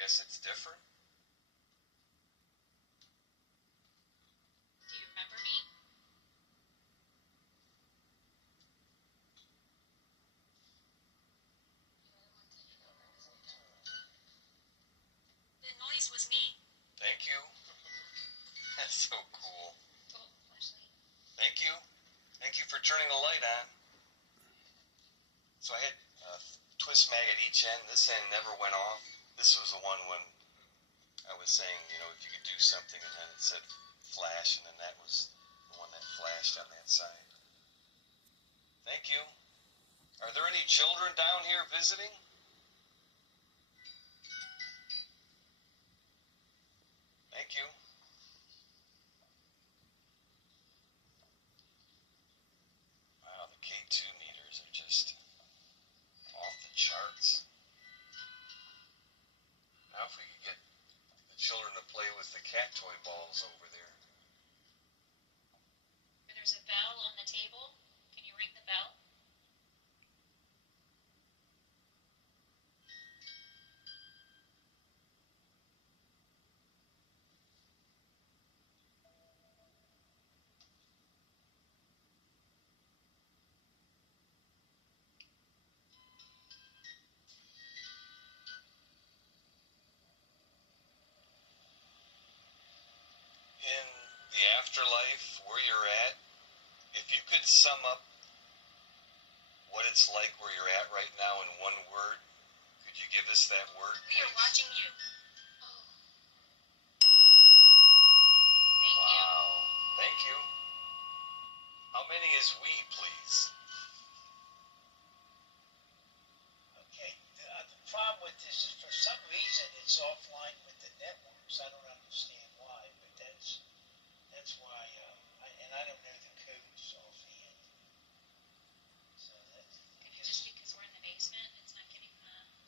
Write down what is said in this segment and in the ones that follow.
guess it's different. Do you remember me? The noise was me. Thank you. That's so cool. Oh, flashlight. Thank you. Thank you for turning the light on. So I had a twist mag at each end. This end never went off. This was the one when I was saying, if you could do something, and then it said flash, and then that was the one that flashed on that side. Thank you. Are there any children down here visiting? Thank you. Wow, the K2 meters are just off the charts. Now if we could get the children to play with the cat toy balls over there. There's a bell on the table. Can you ring the bell? In the afterlife, where you're at, if you could sum up what it's like where you're at right now in one word, could you give us that word, We please? are watching you. Thank you. Wow. Thank you. How many is we, please? Okay, the problem with this is for some reason it's offline with the networks. I don't understand why, but that's why, I don't know the codes offhand. So that's... Could it just be because we're in the basement? It's not getting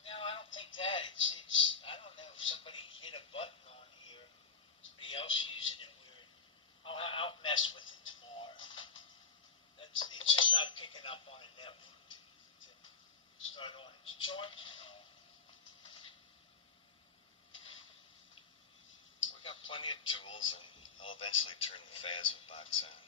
No, I don't think that. It's I don't know if somebody hit a button on here, somebody else using it weird. I'll mess with it tomorrow. It's just not picking up on a network to start on. It's charging and all. We got plenty of tools, and I'll eventually turn the FASMA box on.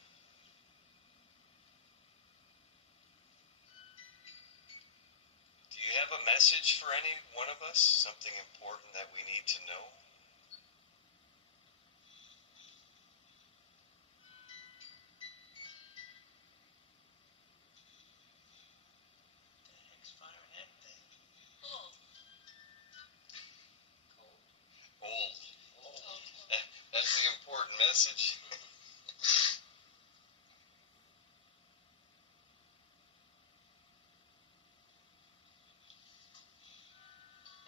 Do you have a message for any one of us? Something important that we need to know? What the heck's firing that thing? cold. Old. Oh, That's the important message.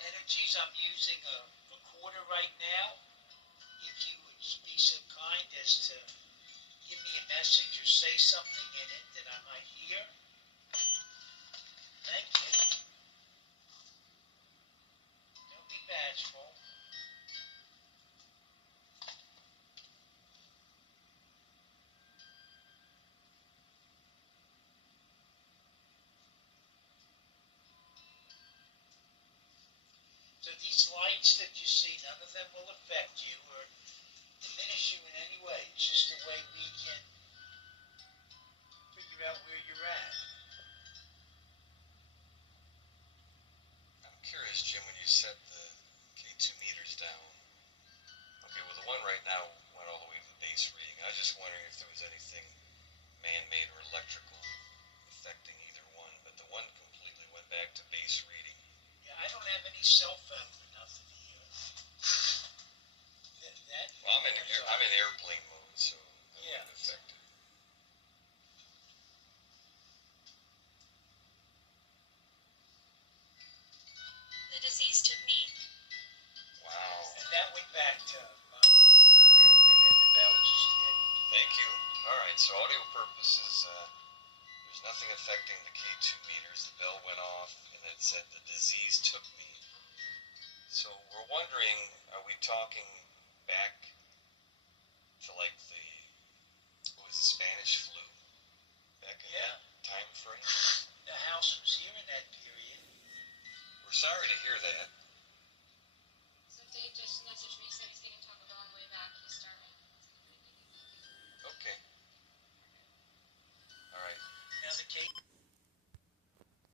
Energies, I'm using a recorder right now. If you would be so kind as to give me a message or say something in it that I might hear. Thank you. Don't be bashful. So these lights that you see, none of them will affect you or diminish you in any way. It's just a way we can figure out where you're at. I'm curious, Jim, when you set the K2 meters down. Okay, well, the one right now went all the way to the base reading. I was just wondering if there was anything man-made or electrical affecting either one, but the one completely went back to base reading. Yeah, I don't have any cell phone or nothing here. Well, I'm in airplane mode, so it Yeah. wouldn't affect it. The disease took me. Wow. And that went back to and then the bell just hit. Thank you. All right, so audio purposes, there's nothing affecting the K2 meters. The bell went off, and it said the disease took me. So we're wondering, are we talking back to like what was it, Spanish flu? Back in that time frame? The house was here in that period. We're sorry to hear that.